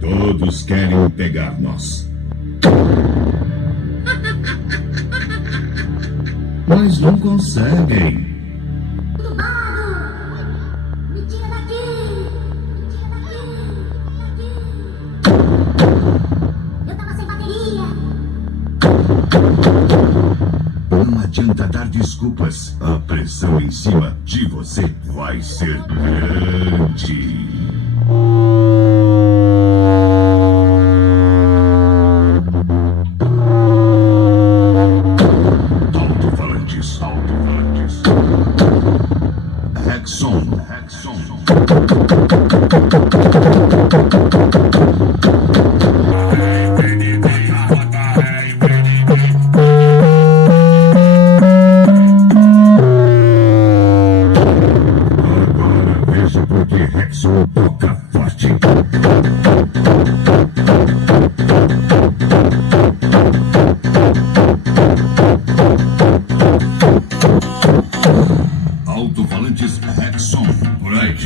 Todos querem pegar nós. Mas não conseguem. Me tira daqui! Eu tava sem bateria! Não adianta dar desculpas. A pressão em cima de você vai ser grande. Alto-falantes. Rexon. Porque Rexon toca forte. Alto-falantes Rexon. Por aí.